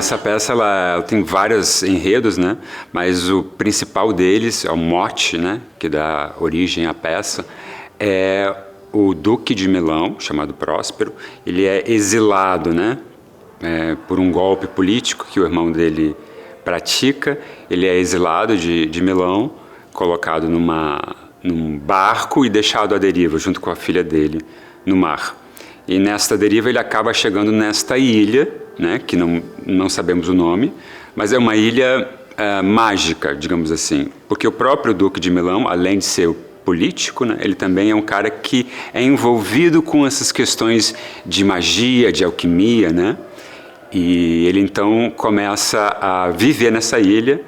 essa peça ela tem vários enredos, né? Mas o principal deles, é o mote, né? Que dá origem à peça, é o Duque de Milão, chamado Próspero. Ele é exilado, né? Por um golpe político que o irmão dele pratica. Ele é exilado de Milão, colocado num barco e deixado à deriva, junto com a filha dele, no mar. E nesta deriva ele acaba chegando nesta ilha, né, que não sabemos o nome, mas é uma ilha mágica, digamos assim, porque o próprio Duque de Milão, além de ser político, né, ele também é um cara que é envolvido com essas questões de magia, de alquimia, né, e ele então começa a viver nessa ilha,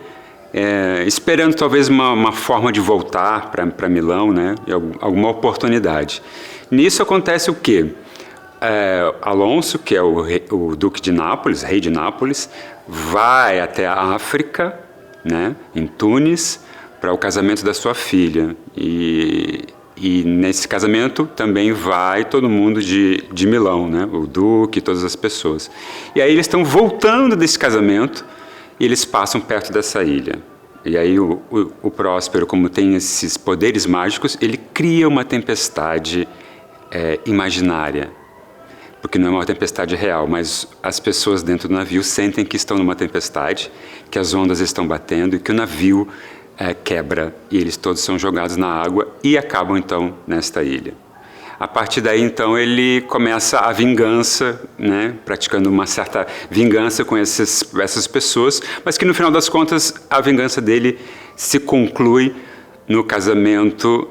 esperando talvez uma forma de voltar para Milão, né, alguma oportunidade. Nisso acontece o quê? Alonso, que é o Duque de Nápoles, rei de Nápoles, vai até a África, né, em Tunis, para o casamento da sua filha. E nesse casamento também vai todo mundo de Milão, né, o Duque, todas as pessoas. E aí eles estão voltando desse casamento e eles passam perto dessa ilha. E aí o Próspero, como tem esses poderes mágicos, ele cria uma tempestade imaginária. Porque não é uma tempestade real, mas as pessoas dentro do navio sentem que estão numa tempestade, que as ondas estão batendo e que o navio quebra e eles todos são jogados na água e acabam então nesta ilha. A partir daí então ele começa a vingança, né, praticando uma certa vingança com essas pessoas, mas que no final das contas a vingança dele se conclui no casamento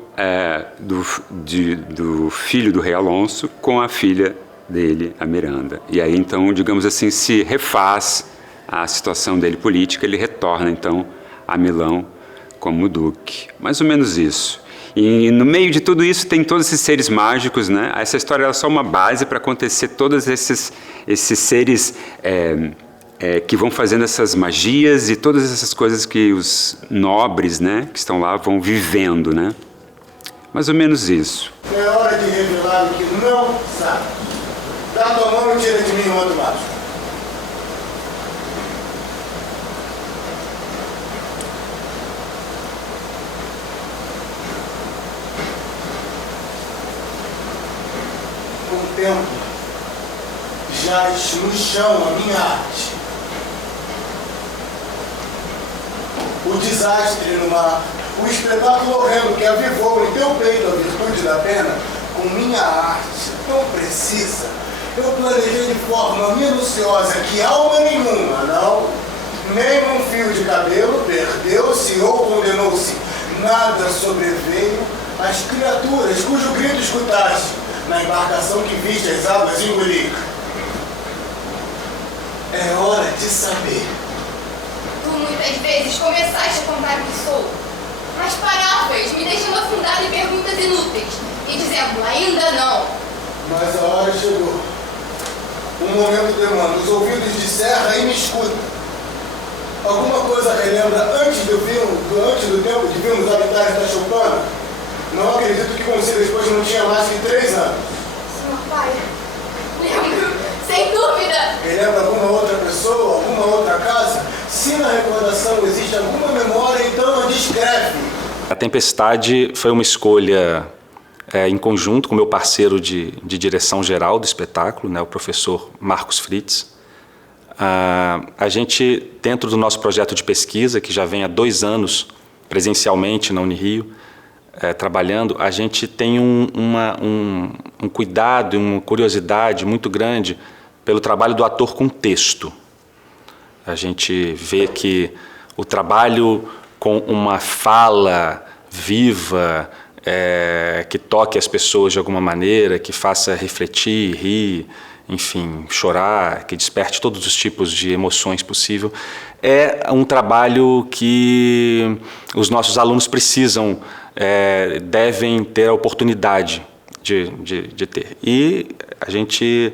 do filho do rei Alonso com a filha dele, a Miranda. E aí, então, digamos assim, se refaz a situação dele política, ele retorna, então, a Milão como duque. Mais ou menos isso. E no meio de tudo isso tem todos esses seres mágicos, né? Essa história é só uma base para acontecer todos esses seres que vão fazendo essas magias e todas essas coisas que os nobres, né, que estão lá, vão vivendo, né? Mais ou menos isso. É hora de revelar o que não sabe. Dá tua mão e tira de mim o outro macho. O tempo jaz no chão a minha arte. O desastre no mar, o espetáculo horrendo que avivou em teu peito a virtude da pena, com minha arte tão precisa, eu planejei de forma minuciosa que alma nenhuma, não, nem um fio de cabelo perdeu-se ou condenou-se. Nada sobreveio às criaturas cujo grito escutaste na embarcação que viste as águas engolir. É hora de saber. Tu muitas vezes começaste a contar o que sou, mas paravas, me deixando afundado em perguntas inúteis e dizendo, ainda não. Mas a hora chegou. Um momento demanda, os ouvidos de serra e me escuta. Alguma coisa relembra antes do tempo de virmos habitar esta choupana? Não acredito que consiga, pois não tinha mais que 3 anos. Senhor pai, lembro, sem dúvida. Relembra alguma outra pessoa, alguma outra casa? Se na recordação existe alguma memória, então a descreve. A Tempestade foi uma escolha em conjunto com meu parceiro de direção geral do espetáculo, né, o professor Marcos Fritz. A gente, dentro do nosso projeto de pesquisa, que já vem há 2 anos presencialmente na Unirio, trabalhando, a gente tem um cuidado e uma curiosidade muito grande pelo trabalho do ator com texto. A gente vê que o trabalho com uma fala viva, que toque as pessoas de alguma maneira, que faça refletir, rir, enfim, chorar, que desperte todos os tipos de emoções possíveis, é um trabalho que os nossos alunos precisam, devem ter a oportunidade de ter. E a gente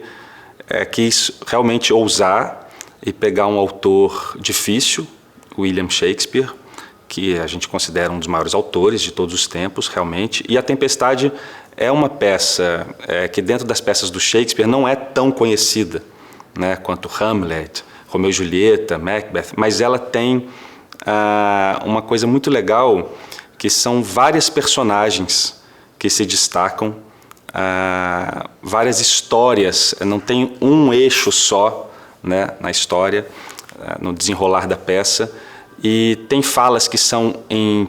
quis realmente ousar e pegar um autor difícil, William Shakespeare, que a gente considera um dos maiores autores de todos os tempos, realmente, e A Tempestade é uma peça que dentro das peças do Shakespeare não é tão conhecida, né, quanto Hamlet, Romeu e Julieta, Macbeth, mas ela tem uma coisa muito legal, que são várias personagens que se destacam, várias histórias, não tem um eixo só, né, na história, no desenrolar da peça, e tem falas que são em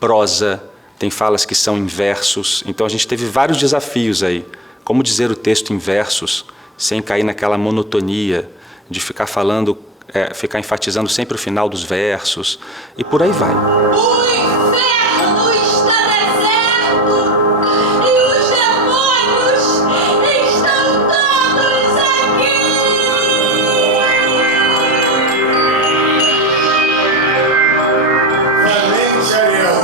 prosa, tem falas que são em versos, então a gente teve vários desafios aí, como dizer o texto em versos, sem cair naquela monotonia de ficar falando, ficar enfatizando sempre o final dos versos, e por aí vai. O inferno está deserto e os demônios estão todos aqui. Valente, Ariel.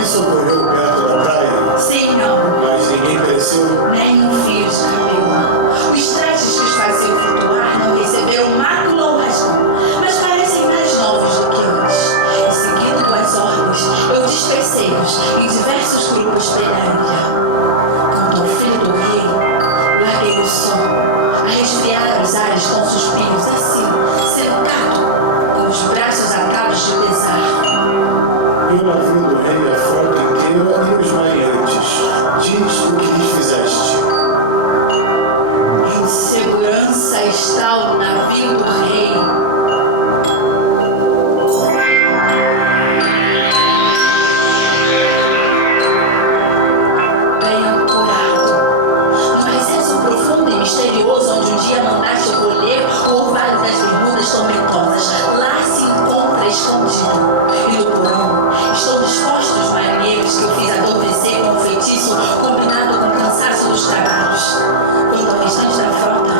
Isso ocorreu perto da praia? Sim, não. Mas ninguém pereceu? Nem um fio de cabelo. Os trajes que os faziam flutuar não receberam mácula ou rasgão, mas parecem mais novos do que antes. E seguindo tuas ordens, eu dispersei-os em diversos grupos pela ilha. Quanto ao filho do rei, larguei o som, a resfriar os ares com suspiros assim, sentado, com os braços atados de pesar. E o navio do rei, a frota inteira e os mareantes. Diz o que lhes fizeste. Em segurança está o navio do rei. Bem ancorado, num recesso profundo e misterioso, onde um dia mandaste eu colher o Vale das Bermudas tormentosas, lá se encontra escondido. E no porão estão dispostos os marinheiros que eu fiz adormecer com um feitiço combinado com o cansaço dos trabalhos. Quanto ao restante da frota,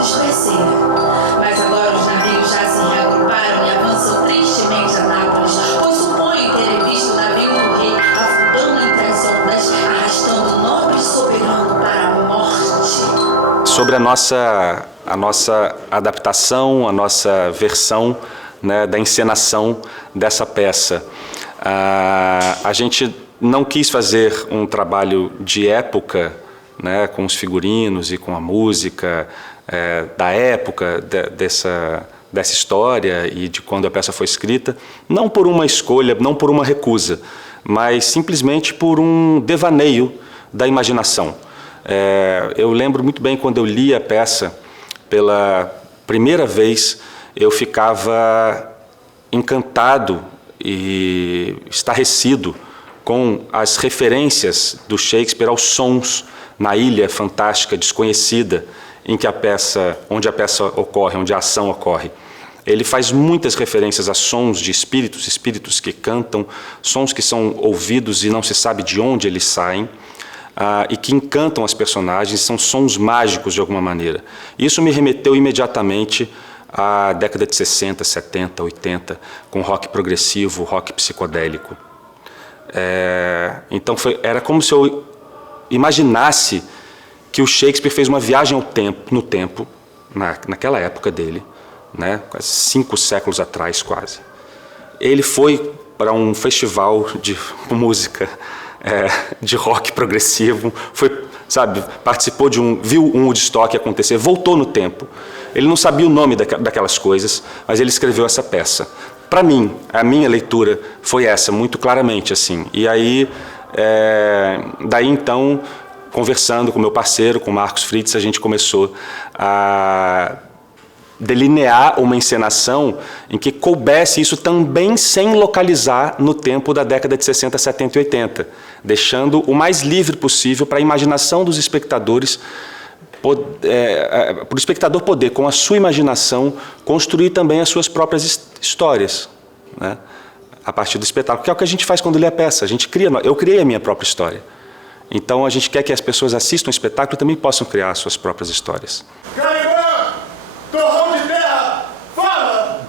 dispersei-a. Mas agora os navios já se reagruparam e avançam tristemente a Nápoles, pois suponho terem visto o navio do rei afundando entre as ondas, arrastando o nobre soberano para a morte. Sobre a nossa adaptação, a nossa versão, né, da encenação dessa peça. A gente não quis fazer um trabalho de época, né, com os figurinos e com a música da época dessa história e de quando a peça foi escrita, não por uma escolha, não por uma recusa, mas simplesmente por um devaneio da imaginação. Eu lembro muito bem quando eu li a peça pela primeira vez, eu ficava encantado e estarrecido com as referências do Shakespeare aos sons na ilha fantástica, desconhecida, onde a peça ocorre, onde a ação ocorre. Ele faz muitas referências a sons de espíritos, espíritos que cantam, sons que são ouvidos e não se sabe de onde eles saem, e que encantam as personagens, são sons mágicos de alguma maneira. Isso me remeteu imediatamente à década de 60, 70, 80, com rock progressivo, rock psicodélico. Então era como se eu imaginasse que o Shakespeare fez uma viagem no tempo, naquela época dele, né, 5 séculos atrás quase. Ele foi para um festival de música, de rock progressivo, participou viu um Woodstock acontecer, voltou no tempo. Ele não sabia o nome daquelas coisas, mas ele escreveu essa peça. Para mim, a minha leitura foi essa, muito claramente, assim. E aí, daí então, conversando com meu parceiro, com o Marcos Fritz, a gente começou a delinear uma encenação em que coubesse isso também sem localizar no tempo da década de 60, 70 e 80, deixando o mais livre possível para a imaginação dos espectadores, para o espectador poder, com a sua imaginação, construir também as suas próprias histórias, né, a partir do espetáculo, que é o que a gente faz quando lê a peça. Eu criei a minha própria história. Então a gente quer que as pessoas assistam o espetáculo e também possam criar as suas próprias histórias. Caliban! Torrão de terra! Fala!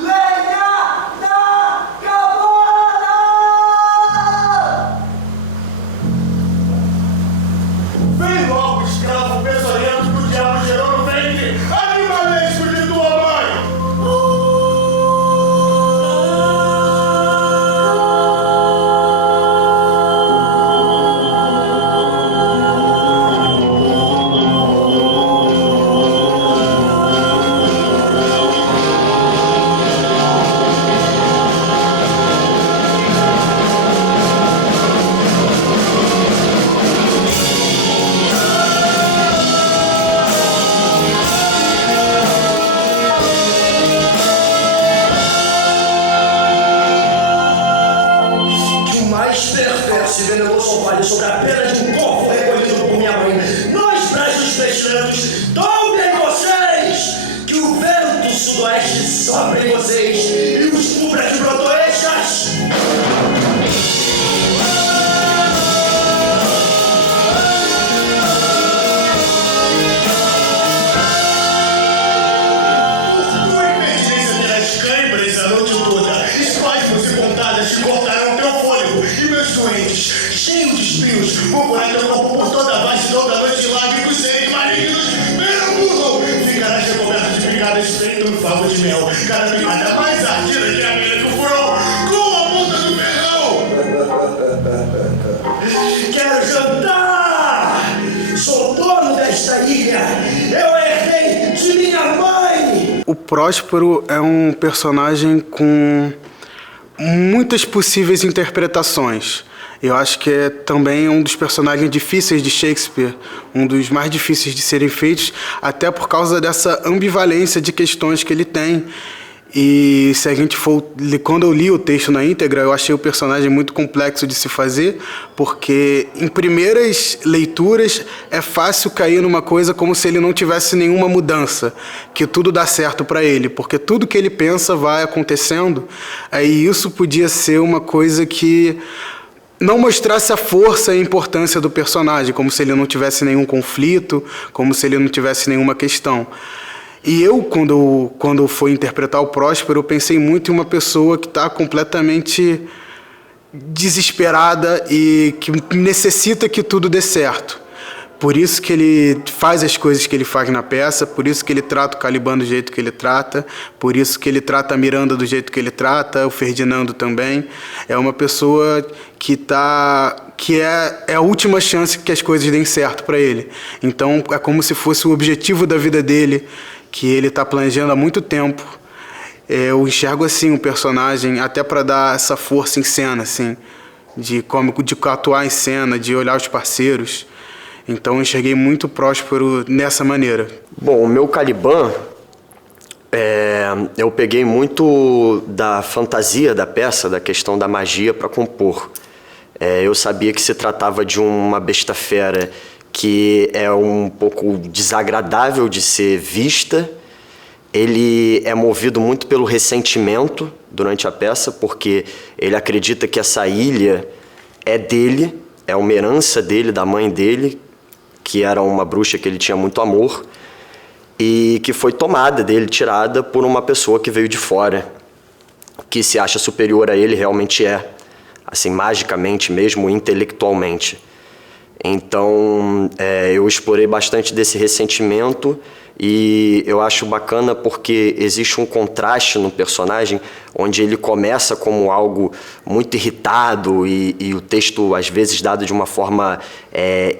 Lenha da cabana! Vem logo, escravo peçonhento que o diabo gerou no ventre! Animalesco de tua mãe! sobrem vocês e os cubra de brotoescas! Cheio de espinhos, vou curar teu corpo por toda a face, toda noite, lágrimas, seres malignos, burro! Ficarás recoberto de picadas feito no favo de mel, cada picada mais ardida que a abelha que o furou, com a ponta do ferrão! Quero jantar! Sou dono desta ilha! Eu herdei de minha mãe! O Próspero é um personagem com muitas possíveis interpretações. Eu acho que é também um dos personagens difíceis de Shakespeare, um dos mais difíceis de serem feitos, até por causa dessa ambivalência de questões que ele tem. E se a gente for... Quando eu li o texto na íntegra, eu achei o personagem muito complexo de se fazer, porque em primeiras leituras é fácil cair numa coisa como se ele não tivesse nenhuma mudança, que tudo dá certo para ele, porque tudo que ele pensa vai acontecendo. Aí isso podia ser uma coisa que não mostrasse a força e a importância do personagem, como se ele não tivesse nenhum conflito, como se ele não tivesse nenhuma questão. E eu, quando fui interpretar o Próspero, eu pensei muito em uma pessoa que está completamente desesperada e que necessita que tudo dê certo. Por isso que ele faz as coisas que ele faz na peça, por isso que ele trata o Caliban do jeito que ele trata, por isso que ele trata a Miranda do jeito que ele trata, o Ferdinando também. É uma pessoa que é a última chance que as coisas deem certo para ele. Então é como se fosse o objetivo da vida dele, que ele está planejando há muito tempo. Eu enxergo assim o personagem, até para dar essa força em cena, assim, de atuar em cena, de olhar os parceiros. Então eu enxerguei muito Próspero nessa maneira. Bom, o meu Caliban, eu peguei muito da fantasia da peça, da questão da magia para compor. Eu sabia que se tratava de uma besta fera que é um pouco desagradável de ser vista. Ele é movido muito pelo ressentimento durante a peça, porque ele acredita que essa ilha é dele, é uma herança dele, da mãe dele, que era uma bruxa que ele tinha muito amor, e que foi tomada dele, tirada por uma pessoa que veio de fora, que se acha superior a ele, realmente é, assim, magicamente mesmo, intelectualmente. Então, eu explorei bastante desse ressentimento e eu acho bacana porque existe um contraste no personagem onde ele começa como algo muito irritado e o texto, às vezes, dado de uma forma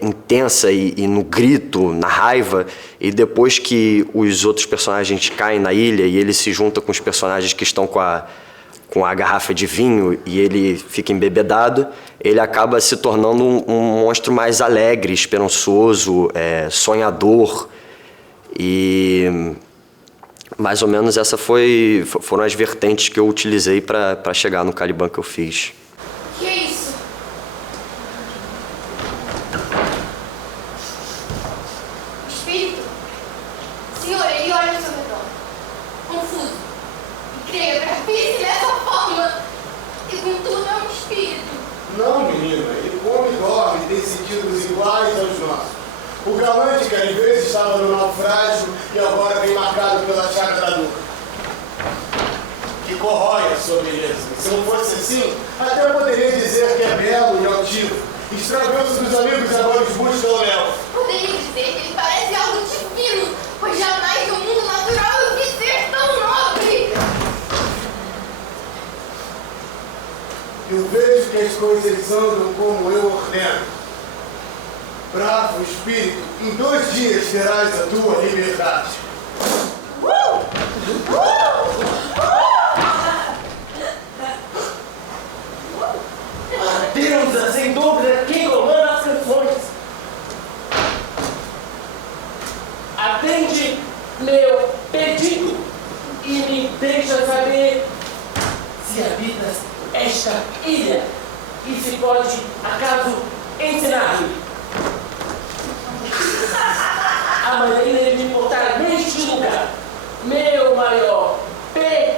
intensa e no grito, na raiva, e depois que os outros personagens caem na ilha e ele se junta com os personagens que estão com a garrafa de vinho e ele fica embebedado, ele acaba se tornando um monstro mais alegre, esperançoso, sonhador. E mais ou menos essas foram as vertentes que eu utilizei para chegar no Caliban que eu fiz. Que é isso? Espírito? Senhor, ele olha ao seu redor, confuso. E creia, para que dessa forma, e contudo é um espírito. Não, menina, ele come e dorme, tem sentidos iguais aos nossos. O galante que às vezes estava no naufrágio e agora vem marcado pela chaga da nuca, que corrói a sua beleza. Se não fosse assim, até poderia dizer que é belo e altivo. Extraveu-se dos amigos e agora os buscam o Léo. Poderia dizer que ele parece algo divino, pois jamais no mundo natural eu vi ser tão nobre. Eu vejo que as coisas andam como eu ordeno. Bravo espírito, em 2 dias terás a tua liberdade. A deusa, sem dúvida, quem comanda as canções. Atende meu pedido e me deixa saber se habitas esta ilha e se pode, acaso, ensinar-me. A maneira de me botar neste lugar, meu maior pedido.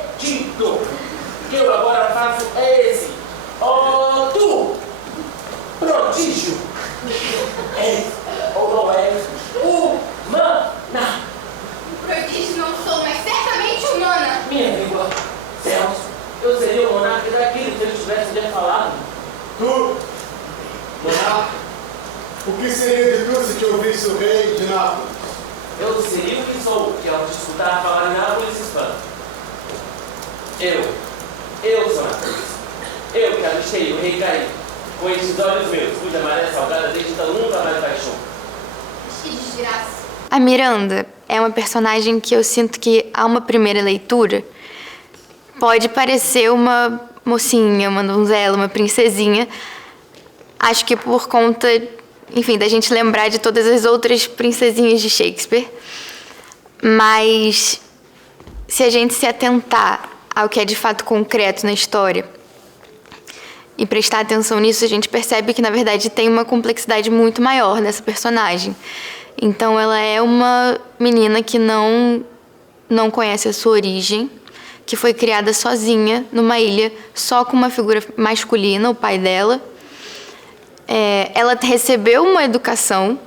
Eu seria o que sou, que ao disputar para marinhar por esse espanto. Eu sou Narciso. Eu que avistei o rei cair, com estes olhos meus, cuja maré salgada desde então nunca mais baixou. Que desgraça. A Miranda é uma personagem que eu sinto que, a uma primeira leitura, pode parecer uma mocinha, uma donzela, uma princesinha. Acho que por conta, enfim, da gente lembrar de todas as outras princesinhas de Shakespeare. Mas, se a gente se atentar ao que é de fato concreto na história e prestar atenção nisso, a gente percebe que, na verdade, tem uma complexidade muito maior nessa personagem. Então, ela é uma menina que não conhece a sua origem, que foi criada sozinha numa ilha, só com uma figura masculina, o pai dela. Ela recebeu uma educação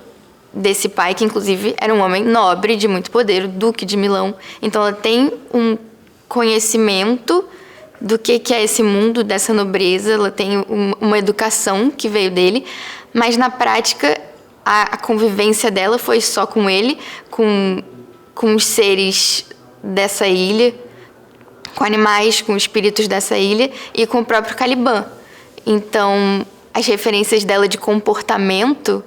desse pai, que inclusive era um homem nobre, de muito poder, o Duque de Milão. Então, ela tem um conhecimento do que é esse mundo, dessa nobreza, ela tem uma educação que veio dele, mas na prática a convivência dela foi só com ele, com os seres dessa ilha, com animais, com espíritos dessa ilha e com o próprio Caliban. Então, as referências dela de comportamento,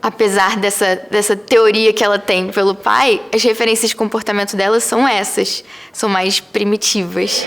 apesar dessa teoria que ela tem pelo pai, as referências de comportamento dela são essas, são mais primitivas.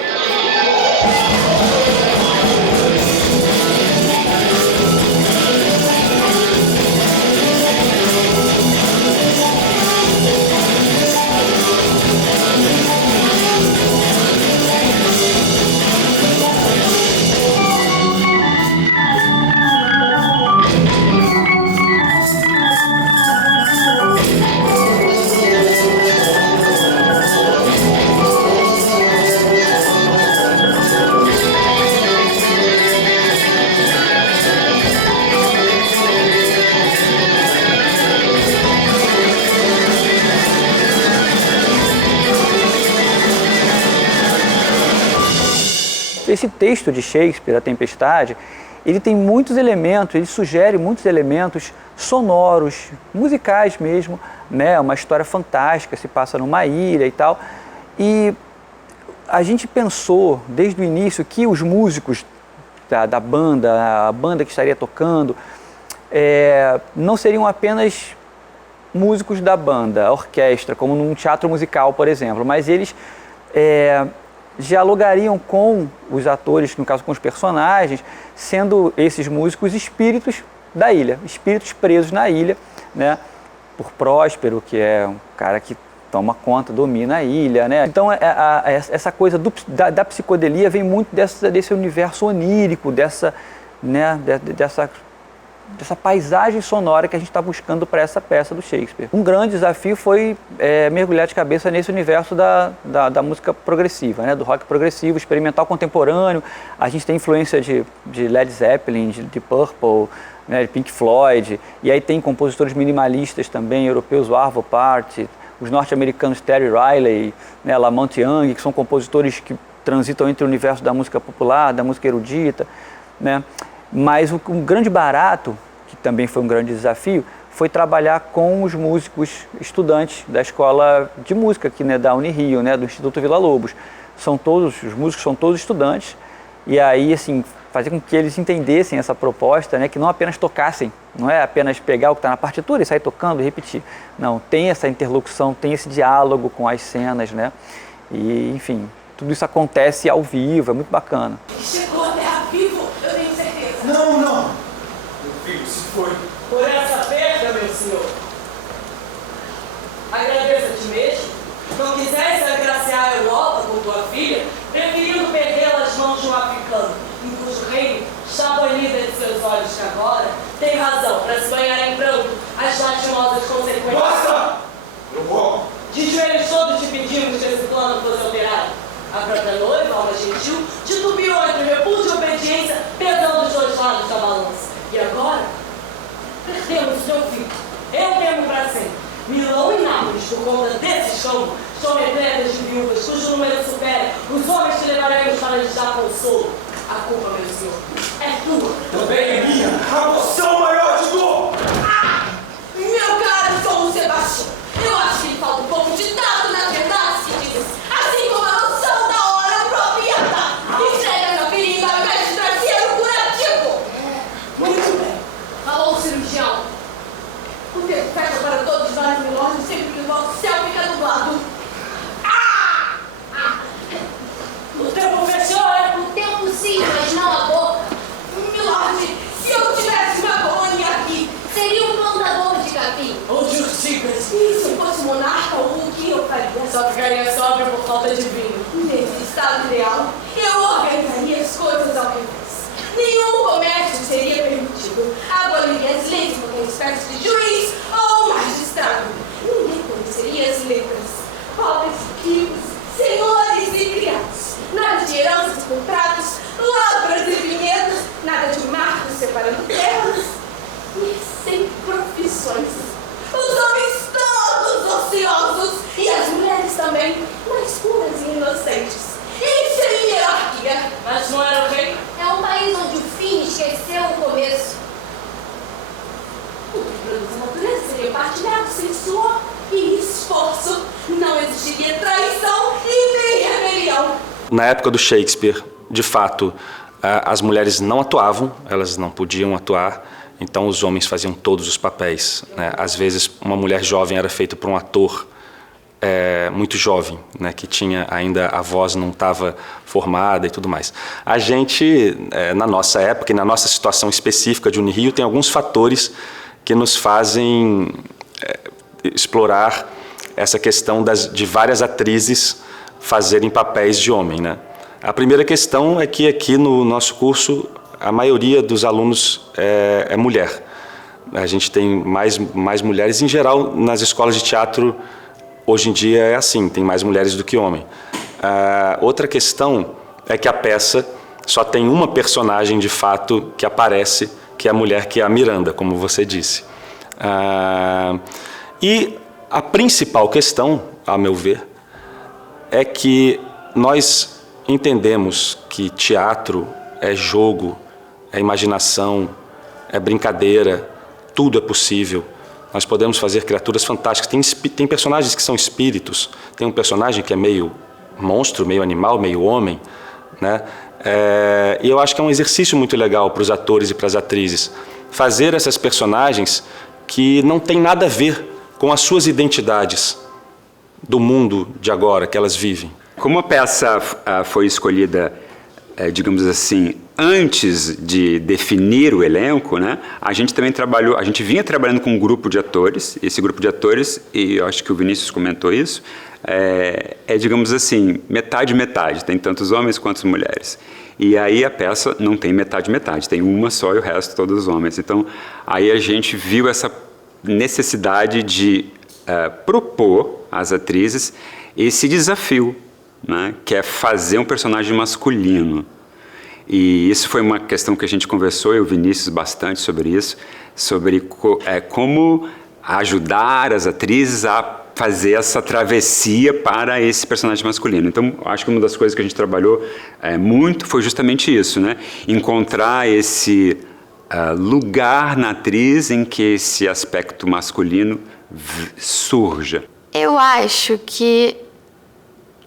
Esse texto de Shakespeare, A Tempestade, ele tem muitos elementos, ele sugere muitos elementos sonoros, musicais mesmo, né? Uma história fantástica, se passa numa ilha e tal. E a gente pensou desde o início que os músicos da banda, a banda que estaria tocando, não seriam apenas músicos da banda, a orquestra, como num teatro musical, por exemplo, mas eles dialogariam com os atores, no caso com os personagens, sendo esses músicos espíritos da ilha, espíritos presos na ilha, né, por Próspero, que é um cara que toma conta, domina a ilha, né? Então essa coisa da psicodelia vem muito desse universo onírico, dessa paisagem sonora que a gente está buscando para essa peça do Shakespeare. Um grande desafio foi mergulhar de cabeça nesse universo da música progressiva, né? Do rock progressivo, experimental contemporâneo. A gente tem influência de Led Zeppelin, de Purple, né? De Pink Floyd, e aí tem compositores minimalistas também, europeus, o Arvo Pärt, os norte-americanos Terry Riley, né? Lamont Young, que são compositores que transitam entre o universo da música popular, da música erudita, né? Mas um grande barato, que também foi um grande desafio, foi trabalhar com os músicos estudantes da escola de música aqui, né, da Unirio, né, do Instituto Villa-Lobos. Os músicos são todos estudantes, e aí, assim, fazer com que eles entendessem essa proposta, né, que não apenas tocassem, não é apenas pegar o que está na partitura e sair tocando e repetir. Não, tem essa interlocução, tem esse diálogo com as cenas, né, e, enfim, tudo isso acontece ao vivo, é muito bacana. Chegou a terra vivo, eu tenho certeza. Não, não. Meu filho se foi. Por essa perda, meu senhor. Agradeça a ti mesmo. Não quisesse agraciar a Europa com tua filha, preferindo perdê-la às mãos de um africano, em cujo reino está banida de seus olhos, que agora tem razão para se banhar em pranto as lastimosas consequências. Basta! Eu vou. De joelhos todos te pedimos que esse plano fosse alterado. A própria noiva, alma gentil, titubeou entre repúdio e obediência, pesando os dois lados da balança. E agora, perdemos seu filho. Eu temo para sempre. Milão e Nápoles, por conta desse chão, estão repletas de viúvas, cujo número supera os homens que levaremos para lhes dar consolo. A culpa, meu senhor, é tua. Também é minha. A poção maior de dor. Meu caro São Sebastião, eu acho só ficaria sóbrio por falta de vinho. Nesse estado ideal, eu organizaria as coisas ao revés. Nenhum comércio seria permitido. Aboliria as leis por uma espécie de juiz ou magistrado. Ninguém conheceria as letras. Pobres, ricos, senhores e criados. Nada de heranças, contratos, lavras e vinhedos. Nada de marcos separando terras. E sem profissões. Os homens todos ociosos e as mulheres também, mais puras e inocentes. E sem hierarquia. Mas não era o rei? É um país onde o fim esqueceu o começo. Tudo que produz a natureza seria partilhado sem suor e esforço. Não existiria traição e nem rebelião. Na época do Shakespeare, de fato, as mulheres não atuavam, elas não podiam atuar, então os homens faziam todos os papéis, né? Às vezes, uma mulher jovem era feita por um ator muito jovem, né? Que tinha ainda a voz não estava formada e tudo mais. A gente, na nossa época e na nossa situação específica de Unirio, tem alguns fatores que nos fazem explorar essa questão de várias atrizes fazerem papéis de homem, né? A primeira questão é que aqui no nosso curso a maioria dos alunos é mulher. A gente tem mais mulheres. Em geral, nas escolas de teatro, hoje em dia é assim, tem mais mulheres do que homem. Outra questão é que a peça só tem uma personagem, de fato, que aparece, que é a mulher, que é a Miranda, como você disse. E a principal questão, a meu ver, é que nós entendemos que teatro é jogo, é imaginação, é brincadeira, tudo é possível. Nós podemos fazer criaturas fantásticas. Tem personagens que são espíritos, tem um personagem que é meio monstro, meio animal, meio homem, né? E eu acho que é um exercício muito legal para os atores e para as atrizes fazer essas personagens que não têm nada a ver com as suas identidades do mundo de agora que elas vivem. Como a peça foi escolhida, digamos assim, antes de definir o elenco, né, a gente vinha trabalhando com um grupo de atores. Esse grupo de atores, e eu acho que o Vinícius comentou isso, digamos assim, metade, tem tantos homens quanto mulheres. E aí a peça não tem metade, tem uma só e o resto todos homens. Então, aí a gente viu essa necessidade de propor às atrizes esse desafio, né, que é fazer um personagem masculino. E isso foi uma questão que a gente conversou, eu e o Vinícius, bastante sobre isso, sobre como ajudar as atrizes a fazer essa travessia para esse personagem masculino. Então, acho que uma das coisas que a gente trabalhou muito foi justamente isso, né? Encontrar esse lugar na atriz em que esse aspecto masculino surja. Eu acho que,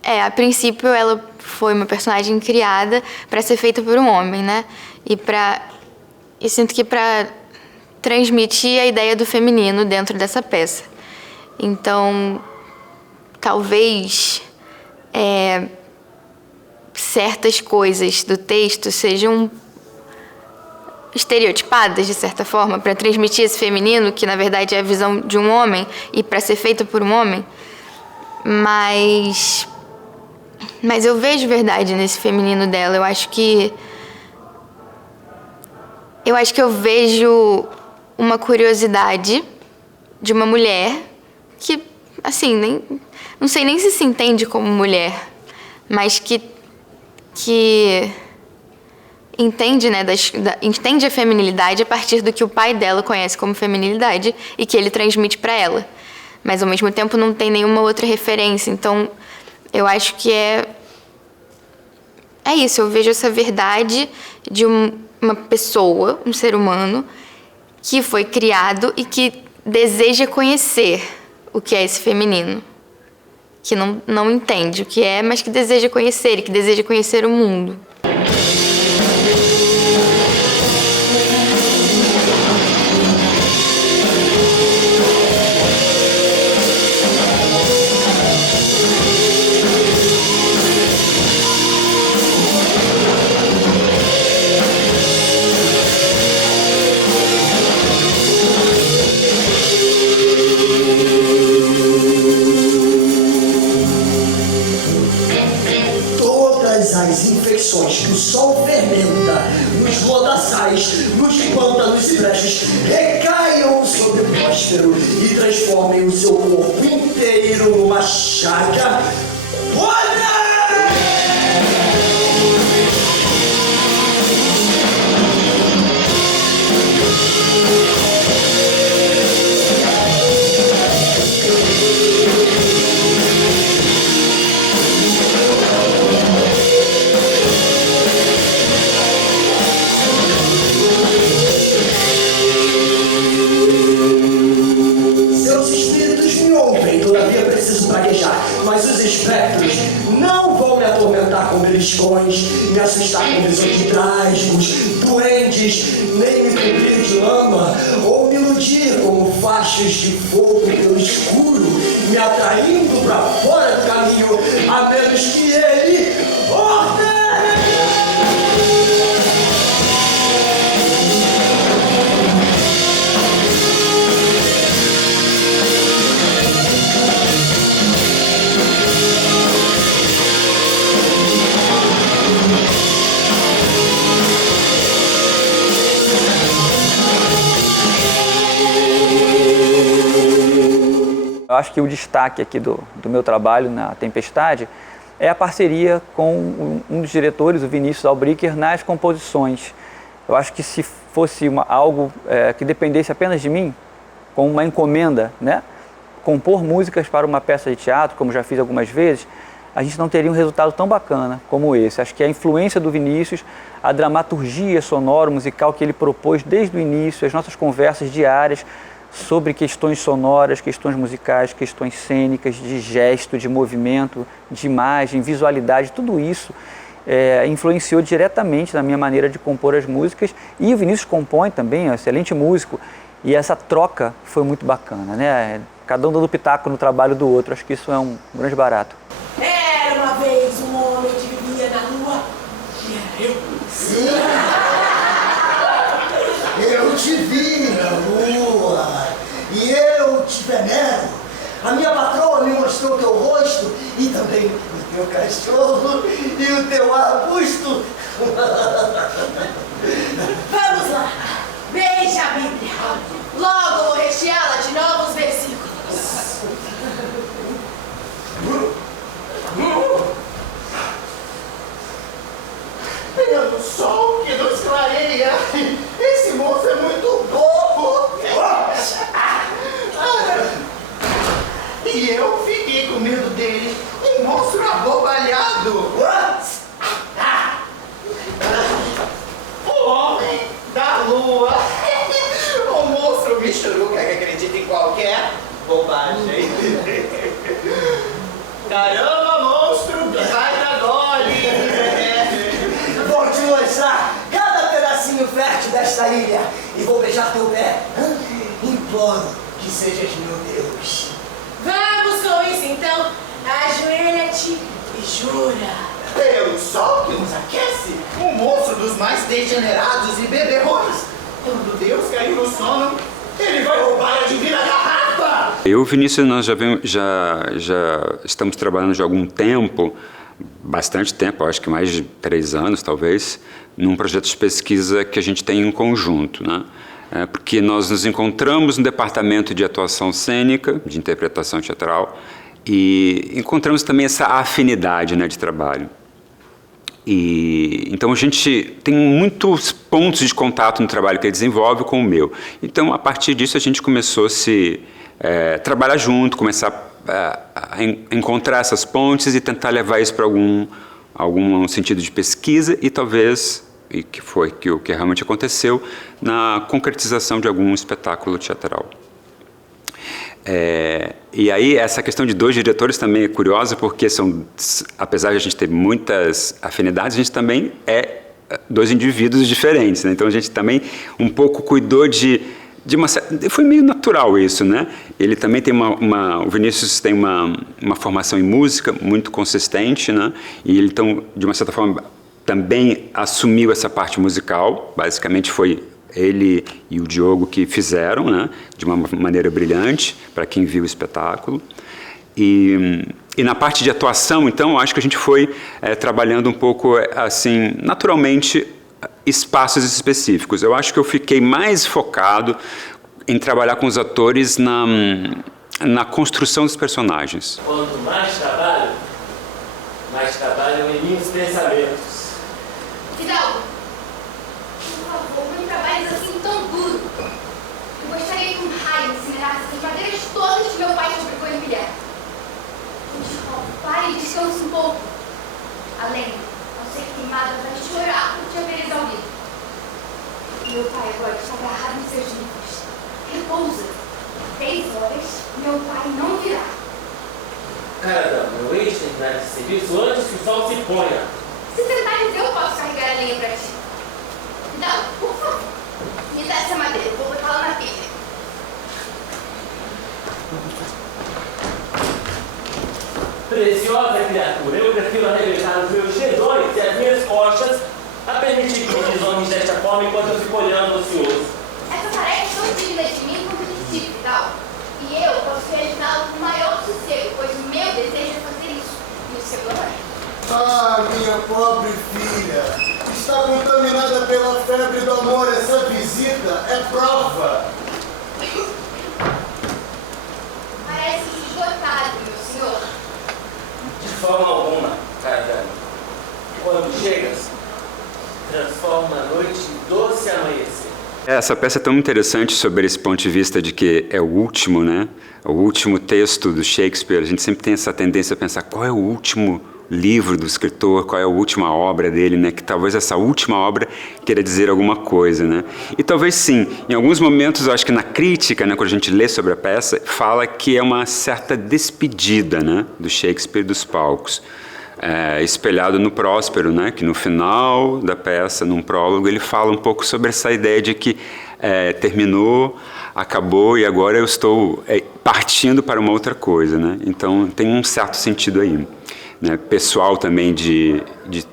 a princípio, ela foi uma personagem criada para ser feita por um homem, né? E sinto que para transmitir a ideia do feminino dentro dessa peça. Então, talvez certas coisas do texto sejam estereotipadas, de certa forma, para transmitir esse feminino, que na verdade é a visão de um homem, e para ser feita por um homem. Mas eu vejo verdade nesse feminino dela. Eu acho que eu vejo uma curiosidade de uma mulher que, assim, não sei nem se se entende como mulher, mas que entende, né, entende a feminilidade a partir do que o pai dela conhece como feminilidade e que ele transmite para ela. Mas, ao mesmo tempo, não tem nenhuma outra referência. Então, eu acho que é isso. Eu vejo essa verdade de uma pessoa, um ser humano, que foi criado e que deseja conhecer o que é esse feminino. Que não entende o que é, mas que deseja conhecer e que deseja conhecer o mundo. corações que o sol fermenta, nos lodaçais, nos pântanos e brechas, recaiam sobre o próspero e transformem o seu corpo inteiro numa chaga. Seus espíritos me ouvem, todavia preciso praguejar, mas os espectros não vão me atormentar com beliscões, me assustar com visões de trágicos, duendes, nem me cobrir de lama, ou me iludir como fachos de fogo pelo escuro, me atraindo para fora do caminho, a menos que ele ordene. Eu acho que o destaque aqui do meu trabalho na Tempestade é a parceria com um dos diretores, o Vinícius Albricker, nas composições. Eu acho que se fosse algo que dependesse apenas de mim, com uma encomenda, né, compor músicas para uma peça de teatro, como já fiz algumas vezes, a gente não teria um resultado tão bacana como esse. Acho que a influência do Vinícius, a dramaturgia sonora, musical que ele propôs desde o início, as nossas conversas diárias sobre questões sonoras, questões musicais, questões cênicas, de gesto, de movimento, de imagem, visualidade, tudo isso influenciou diretamente na minha maneira de compor as músicas. E o Vinícius compõe também, é um excelente músico, e essa troca foi muito bacana, né? Cada um dando pitaco no trabalho do outro, acho que isso é um grande barato. Era uma vez um homem que vivia na lua, e era eu. Eu te vi na lua e eu te venero. A minha patroa me mostrou teu rosto e também o teu cachorro e o teu arbusto. Vamos lá, beija a Bíblia. Logo vou recheá-la de novos versículos. Pelo sol que nos clareia, esse moço é muito bobo. E eu fiquei com medo dele, um monstro abobalhado. O homem da lua. O monstro michuruca que acredita em qualquer bobagem. Caramba, monstro, sai da gole. Vou te mostrar cada pedacinho fértil desta ilha e vou beijar teu pé. Imploro que sejas meu Deus. Vamos com isso então, ajoelha-te e jura. Pelo sol que nos aquece, um monstro dos mais degenerados e beberrões. Quando Deus cair no sono, ele vai roubar a divina garrafa. Eu e o Vinícius, nós já estamos trabalhando já há algum tempo, bastante tempo, acho que mais de 3 anos talvez, num projeto de pesquisa que a gente tem em conjunto, né? Porque nós nos encontramos no departamento de atuação cênica, de interpretação teatral, e encontramos também essa afinidade, né, de trabalho. E então a gente tem muitos pontos de contato no trabalho que ele desenvolve com o meu. Então, a partir disso, a gente começou a se trabalhar junto, começar a encontrar essas pontes e tentar levar isso para algum sentido de pesquisa e talvez, e que foi o que realmente aconteceu, na concretização de algum espetáculo teatral. E aí essa questão de 2 diretores também é curiosa, porque apesar de a gente ter muitas afinidades, a gente também é 2 indivíduos diferentes, né? Então a gente também um pouco cuidou de uma certa... Foi meio natural isso, né? Ele também tem o Vinícius tem uma formação em música muito consistente, né? E ele, então, de uma certa forma, também assumiu essa parte musical. Basicamente foi ele e o Diogo que fizeram, né, de uma maneira brilhante, para quem viu o espetáculo. E E na parte de atuação, então, eu acho que a gente foi trabalhando um pouco, assim, naturalmente, espaços específicos. Eu acho que eu fiquei mais focado em trabalhar com os atores na construção dos personagens. Quanto mais trabalham em mim os pensamentos. Fidalgo, por favor, não trabalhes assim tão duro. Eu gostaria que um raio incinerasse as madeiras todas que meu pai te obrigou a empilhar. Pare e descanse um pouco. Além, ao ser queimada, vai chorar por te haver exaurido. Meu pai agora está agarrado em seus livros. Repousa. 10 horas, meu pai não virá. Cara, meu ex tem que dar esse serviço antes que o sol se ponha. Se tentares, eu posso carregar a lenha pra ti. Não, por favor. Me dá essa madeira, vou botá-la na pilha. Preciosa criatura, eu prefiro arrebentar os meus dedões e as minhas costas a permitir que os homens desta forma enquanto eu fico olhando ocioso. Essa tarefa é tão digna de mim quanto de ti, Fidalgo. E eu posso realizá-la com maior sossego, pois o meu desejo é fazer isso. E o seu não é. Ah, minha pobre filha, está contaminada pela febre do amor. Essa visita é prova. Parece esgotado, meu senhor. De forma alguma, cara. Quando chegas, transforma a noite em doce amanhecer. Essa peça é tão interessante sobre esse ponto de vista de que é o último, né? O último texto do Shakespeare. A gente sempre tem essa tendência a pensar qual é o último livro do escritor, qual é a última obra dele, né? Que talvez essa última obra queira dizer alguma coisa, né? E talvez sim, em alguns momentos eu acho que na crítica, né, quando a gente lê sobre a peça, fala que é uma certa despedida, né, do Shakespeare dos palcos. Espelhado no Próspero, né, que no final da peça, num prólogo, ele fala um pouco sobre essa ideia de que terminou, acabou e agora eu estou partindo para uma outra coisa, né? Então tem um certo sentido aí, né, pessoal também de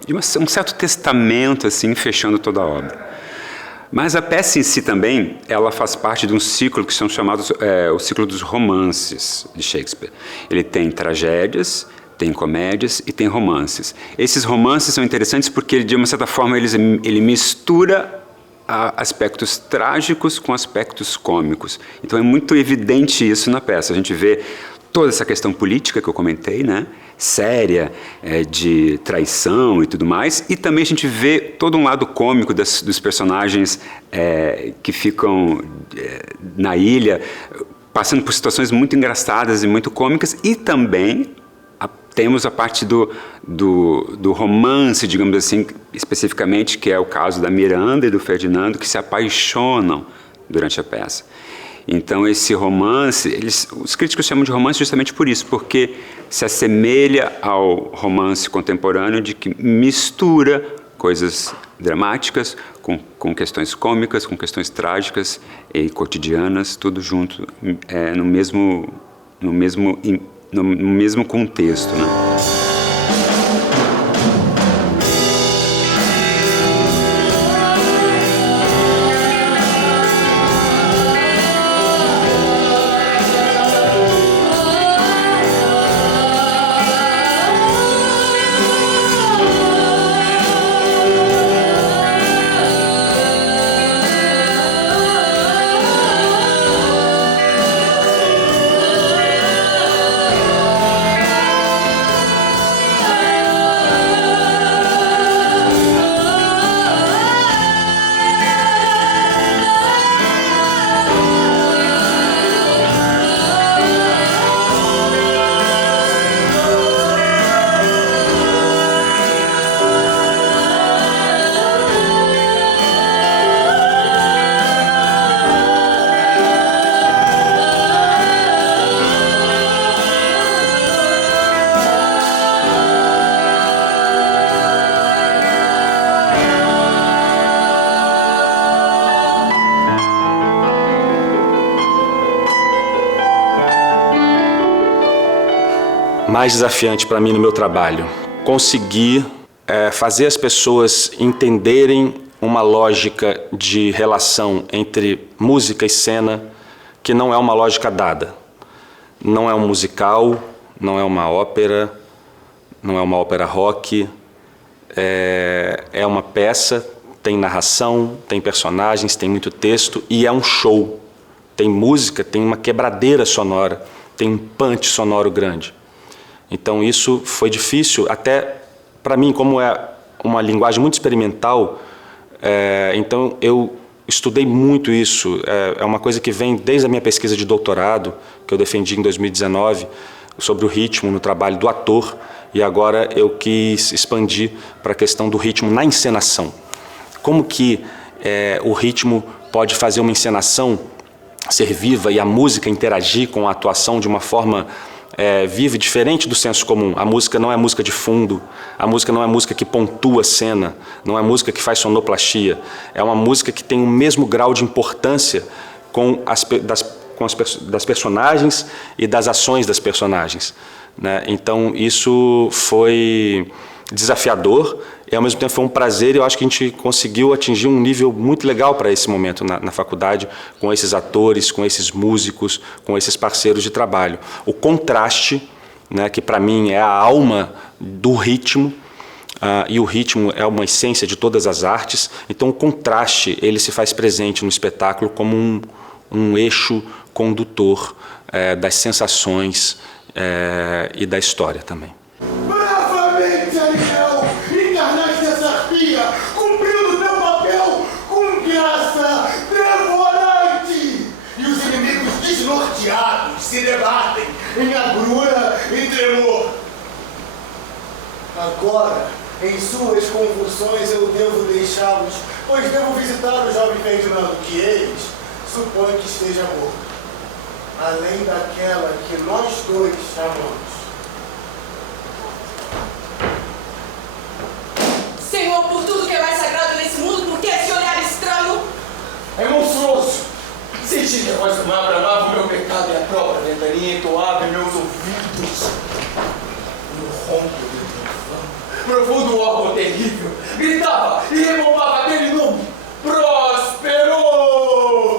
um certo testamento assim, fechando toda a obra. Mas a peça em si também, ela faz parte de um ciclo que são chamados o ciclo dos romances de Shakespeare. Ele tem tragédias, tem comédias e tem romances. Esses romances são interessantes porque, de uma certa forma, ele mistura aspectos trágicos com aspectos cômicos. Então é muito evidente isso na peça. A gente vê toda essa questão política que eu comentei, né? Séria, de traição e tudo mais, e também a gente vê todo um lado cômico dos personagens que ficam na ilha, passando por situações muito engraçadas e muito cômicas, e também temos a parte do romance, digamos assim, especificamente, que é o caso da Miranda e do Ferdinando, que se apaixonam durante a peça. Então, esse romance, os críticos chamam de romance justamente por isso, porque se assemelha ao romance contemporâneo de que mistura coisas dramáticas com questões cômicas, com questões trágicas e cotidianas, tudo junto no mesmo contexto, né? Mais desafiante para mim no meu trabalho, conseguir fazer as pessoas entenderem uma lógica de relação entre música e cena que não é uma lógica dada. Não é um musical, não é uma ópera, não é uma ópera rock, é uma peça, tem narração, tem personagens, tem muito texto e é um show. Tem música, tem uma quebradeira sonora, tem um punch sonoro grande. Então isso foi difícil, até para mim, como é uma linguagem muito experimental, então eu estudei muito isso. É uma coisa que vem desde a minha pesquisa de doutorado, que eu defendi em 2019, sobre o ritmo no trabalho do ator, e agora eu quis expandir para a questão do ritmo na encenação. Como que o ritmo pode fazer uma encenação ser viva e a música interagir com a atuação de uma forma viva e diferente do senso comum. A música não é música de fundo, a música não é música que pontua a cena, não é música que faz sonoplastia, é uma música que tem o mesmo grau de importância das personagens e das ações das personagens, né? Então isso foi desafiador e ao mesmo tempo foi um prazer, e eu acho que a gente conseguiu atingir um nível muito legal para esse momento na faculdade, com esses atores, com esses músicos, com esses parceiros de trabalho. O contraste, né, que para mim é a alma do ritmo, e o ritmo é uma essência de todas as artes, então o contraste ele se faz presente no espetáculo como um eixo condutor das sensações e da história também. Bravamente, Ariel! Encarnaste essa arpia, cumprindo teu papel com graça devorante! E os inimigos desnorteados se debatem em agrura e tremor. Agora, em suas convulsões, eu devo deixá-los, pois devo visitar o jovem Ferdinando, que eles supõem que esteja morto, além daquela que nós dois chamamos. Senhor, por tudo que é mais sagrado nesse mundo, por que esse olhar estranho? É monstruoso! Senti a voz do mar bramava o meu pecado e a própria ventania entoava em meus ouvidos. No ronco do profundo órgão terrível, gritava e rebombava aquele nome: Próspero!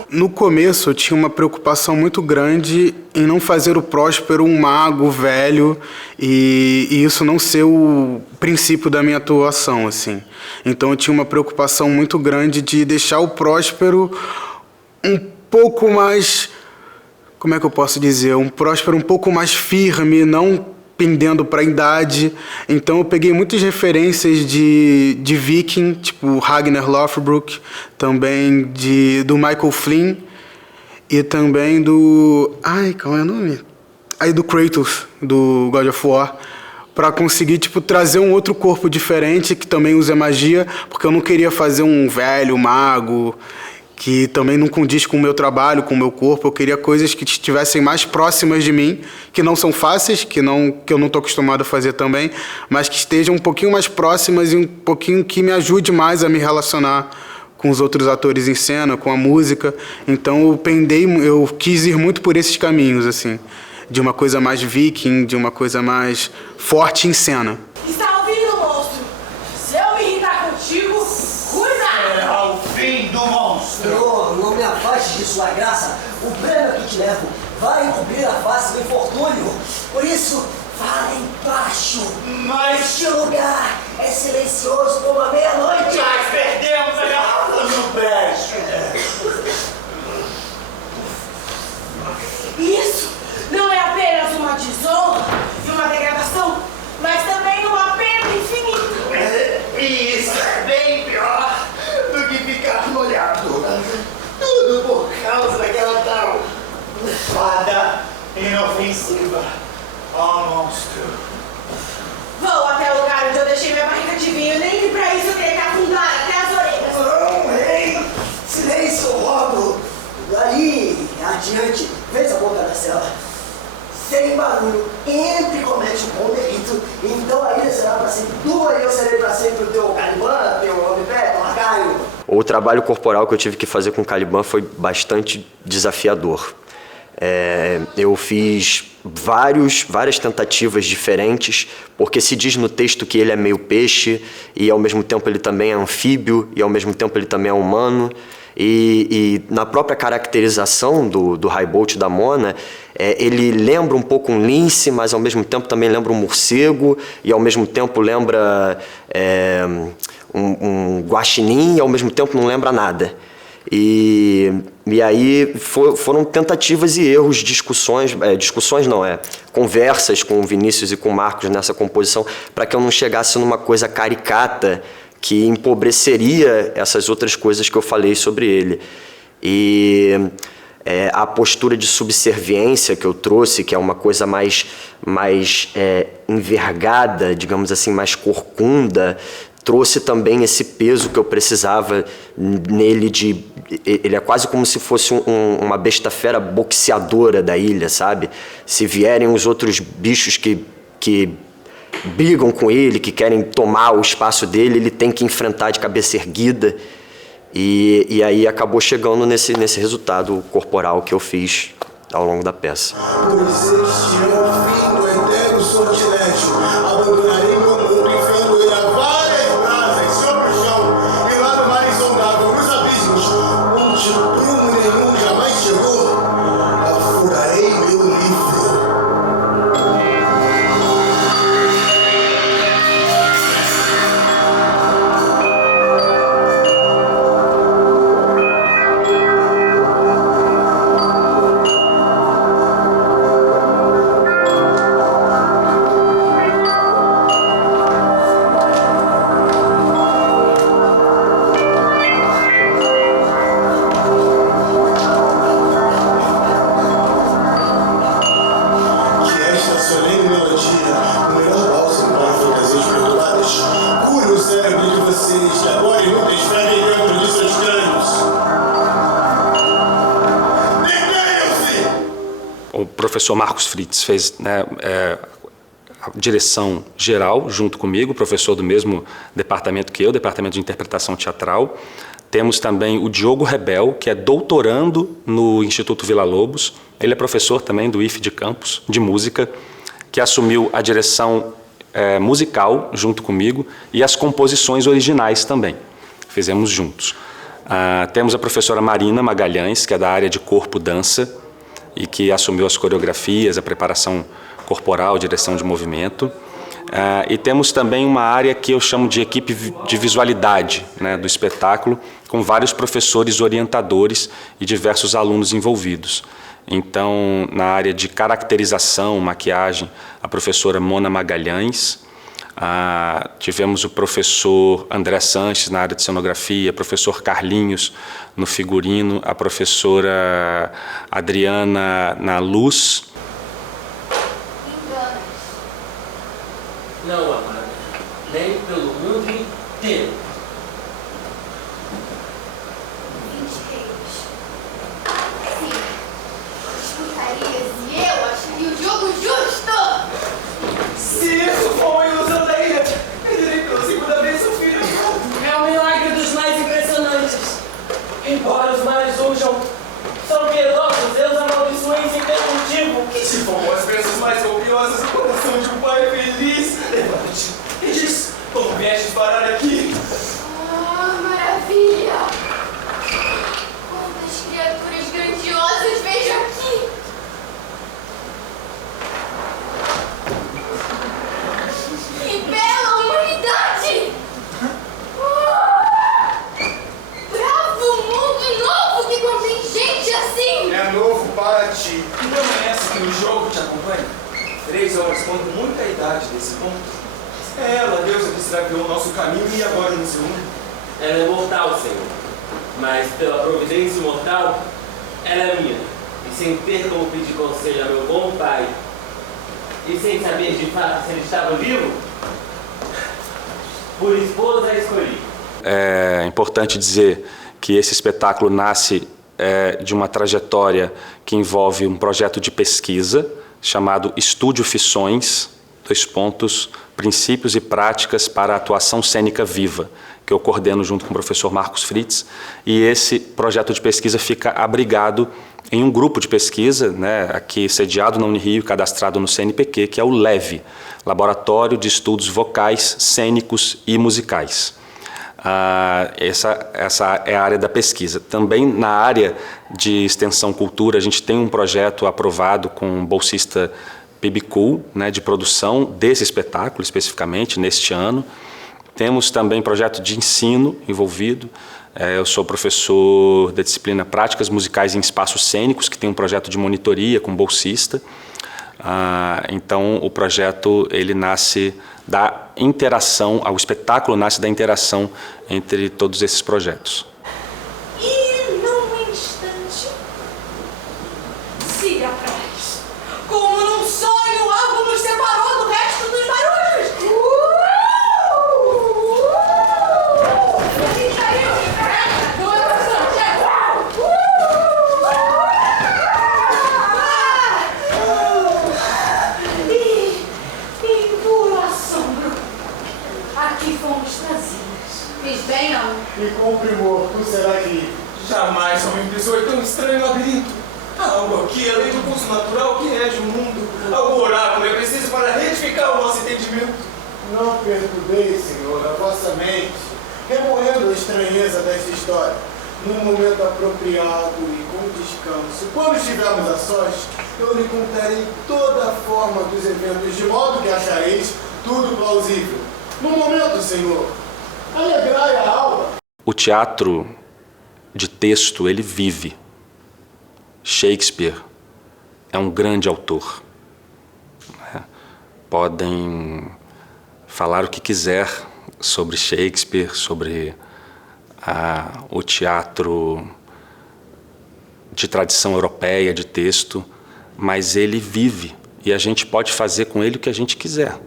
No começo eu tinha uma preocupação muito grande em não fazer o Próspero um mago velho e isso não ser o princípio da minha atuação, assim. Então eu tinha uma preocupação muito grande de deixar o Próspero um pouco mais, como é que eu posso dizer, um Próspero um pouco mais firme, não pendendo para a idade. Então eu peguei muitas referências de Viking, tipo Ragnar Lothbrok, também do Michael Flynn e também do... qual é o nome? Aí do Kratos, do God of War, para conseguir trazer um outro corpo diferente que também usa magia, porque eu não queria fazer um velho mago que também não condiz com o meu trabalho, com o meu corpo. Eu queria coisas que estivessem mais próximas de mim, que não são fáceis, que eu não estou acostumado a fazer também, mas que estejam um pouquinho mais próximas e um pouquinho que me ajude mais a me relacionar com os outros atores em cena, com a música. Então eu quis ir muito por esses caminhos, assim, de uma coisa mais viking, de uma coisa mais forte em cena. Está ouvindo, monstro? Se eu me irritar contigo, cuida! É ao fim do monstro! Senhor, não me afaste de sua graça. O prêmio que te levo vai encobrir a face do infortúnio. Por isso, fale baixo. Mas este lugar é silencioso como a meia-noite. Nós perdemos a garrafa no brejo. Isso não é apenas uma desonra e uma degradação, mas também uma perda infinita. E isso é bem pior do que ficar molhado. Tudo por causa daquela tal fada inofensiva. Monstro. Vou até o lugar onde eu deixei minha barriga de vinho, nem que pra isso eu tenha que afundar até as orelhas. Não, rei! Silêncio, rogo! Dali adiante, fez a boca da cela. Sem barulho, entre e comete um bom delito. Então a ilha será para sempre tua e eu serei para sempre o teu Caliban, teu Homem-Pé, teu Lacaio. O trabalho corporal que eu tive que fazer com o Caliban foi bastante desafiador. Eu fiz várias tentativas diferentes, porque se diz no texto que ele é meio peixe, e ao mesmo tempo ele também é anfíbio, e ao mesmo tempo ele também é humano. E na própria caracterização do Raybould da Mona, ele lembra um pouco um lince, mas ao mesmo tempo também lembra um morcego, e ao mesmo tempo lembra um guaxinim, e ao mesmo tempo não lembra nada. E aí foram tentativas e erros, conversas com o Vinícius e com o Marcos nessa composição, para que eu não chegasse numa coisa caricata que empobreceria essas outras coisas que eu falei sobre ele. E a postura de subserviência que eu trouxe, que é uma coisa mais envergada, digamos assim, mais corcunda, trouxe também esse peso que eu precisava nele ele é quase como se fosse uma besta fera boxeadora da ilha, sabe? Se vierem os outros bichos que brigam com ele, que querem tomar o espaço dele, ele tem que enfrentar de cabeça erguida. E aí acabou chegando nesse resultado corporal que eu fiz ao longo da peça. Pois este é o fim do eterno sortilégio. Abandonarei meu mundo, enfiando ele a várias brasas sobre o chão, e lá no mar insondável, nos abismos, onde prumo nenhum jamais chegou, afurarei meu livro. O professor Marcos Fritz fez a direção geral junto comigo, professor do mesmo departamento que eu, departamento de interpretação teatral. Temos também o Diogo Rebel, que é doutorando no Instituto Villa-Lobos. Ele é professor também do IF de Campos, de música, que assumiu a direção musical junto comigo e as composições originais também. Fizemos juntos. Temos a professora Marina Magalhães, que é da área de corpo-dança, e que assumiu as coreografias, a preparação corporal, direção de movimento. E temos também uma área que eu chamo de equipe de visualidade, né, do espetáculo, com vários professores orientadores e diversos alunos envolvidos. Então, na área de caracterização, maquiagem, a professora Mona Magalhães, tivemos o professor André Sanches na área de cenografia, professor Carlinhos no figurino, a professora Adriana na luz. Não, amada, nem pelo mundo inteiro. 20 reinos. Sim. Disputarias e eu acharia o jogo justo! Se isso for uma ilusão da ilha, perderei pela segunda vez o filho. É o milagre dos mais impressionantes. Embora os mares surjam, são piedosos, Deus amaldiçoem sem ter motivo. Se for as bênçãos mais copiosas do coração de um pai feliz, levante e diz, como viestes parar aqui? Ah, maravilha! Quantas criaturas grandiosas vejo aqui! Que bela humanidade! Bravo mundo novo que contém gente assim! É novo para ti. Não é essa que o jogo te acompanha? 3 horas, quando muita idade desse ponto. É ela, a deusa que extraviou o nosso caminho e agora nos une. Ela é mortal, Senhor, mas pela providência mortal, ela é minha. E sem ter como pedir conselho a meu bom pai, e sem saber de fato se ele estava vivo, por esposa a escolhi. É importante dizer que esse espetáculo nasce de uma trajetória que envolve um projeto de pesquisa chamado Estúdio Fissões, : Princípios e práticas para a atuação cênica viva, que eu coordeno junto com o professor Marcos Fritz, e esse projeto de pesquisa fica abrigado em um grupo de pesquisa, né, aqui sediado na Unirio e cadastrado no CNPq, que é o LEV, Laboratório de Estudos Vocais, Cênicos e Musicais. Essa é a área da pesquisa. Também na área de extensão cultura, a gente tem um projeto aprovado com o bolsista PIBCUL, né, de produção desse espetáculo, especificamente, neste ano. Temos também projeto de ensino envolvido. Eu sou professor da disciplina Práticas Musicais em Espaços Cênicos, que tem um projeto de monitoria com bolsista. Então, o projeto ele nasce da interação, o espetáculo nasce da interação entre todos esses projetos. E num instante, siga atrás. Como num sonho, algo nos separou do resto dos barulhos. E puro assombro, aqui fomos trazidos. Fiz bem, não? E com primor, tu será que... Jamais só me pisou em tão estranho labirinto. Há algo aqui, além do curso natural que rege o mundo. Algum oráculo é preciso para retificar o nosso entendimento. Não perturbeis, Senhor, a vossa mente, remoendo a estranheza desta história, num momento apropriado e com descanso. Quando estivermos a sós, eu lhe contarei toda a forma dos eventos, de modo que achareis tudo plausível. No momento, Senhor, alegrai a alma. O teatro de texto, ele vive. Shakespeare é um grande autor. Podem falar o que quiser sobre Shakespeare, sobre o teatro de tradição europeia, de texto, mas ele vive e a gente pode fazer com ele o que a gente quiser.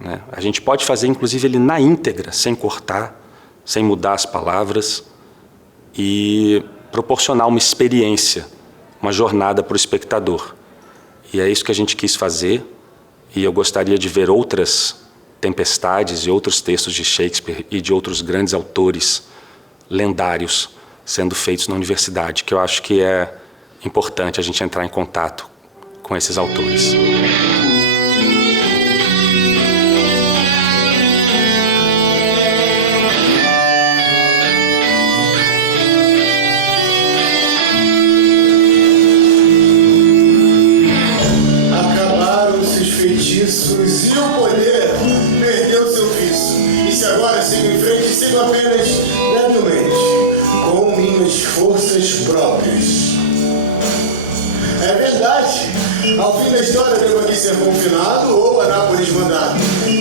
Né? A gente pode fazer, inclusive, ele na íntegra, sem cortar, sem mudar as palavras e proporcionar uma experiência, uma jornada para o espectador. E é isso que a gente quis fazer e eu gostaria de ver outras tempestades e outros textos de Shakespeare e de outros grandes autores lendários sendo feitos na universidade, que eu acho que é importante a gente entrar em contato com esses autores. Acabaram-se os feitiços e o poder perdeu seu vício. E se agora sigo em frente, sigo apenas debilmente, com minhas forças próprias. É verdade, ao fim da história devo aqui ser confinado ou a Nápoles mandado.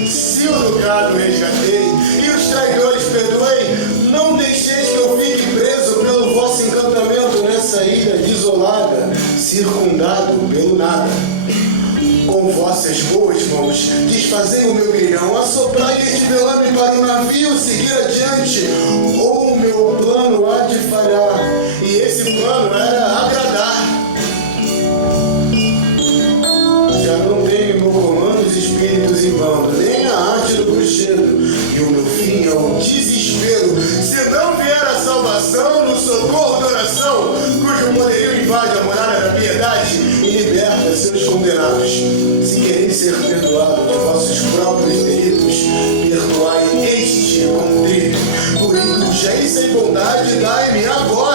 Se o ducado resgatei e os traidores perdoei, não deixeis que eu fique preso pelo vosso encantamento nessa ilha desolada, circundado pelo nada. Com vossas boas mãos, desfazei o meu grilhão, assoprai este velame para o navio seguir adiante, ou o meu plano há de falhar, e esse plano era agradar. Já não tenho no comando os espíritos em bando, nem a arte do bruxedo, e o meu fim é o desespero. Se não vier a salvação no socorro da oração, cujo poderio invade a morada da piedade e liberta seus condenados. Se quereis ser perdoado de vossos próprios delitos, perdoai este contrito. Por indulgência e bondade, dai-me agora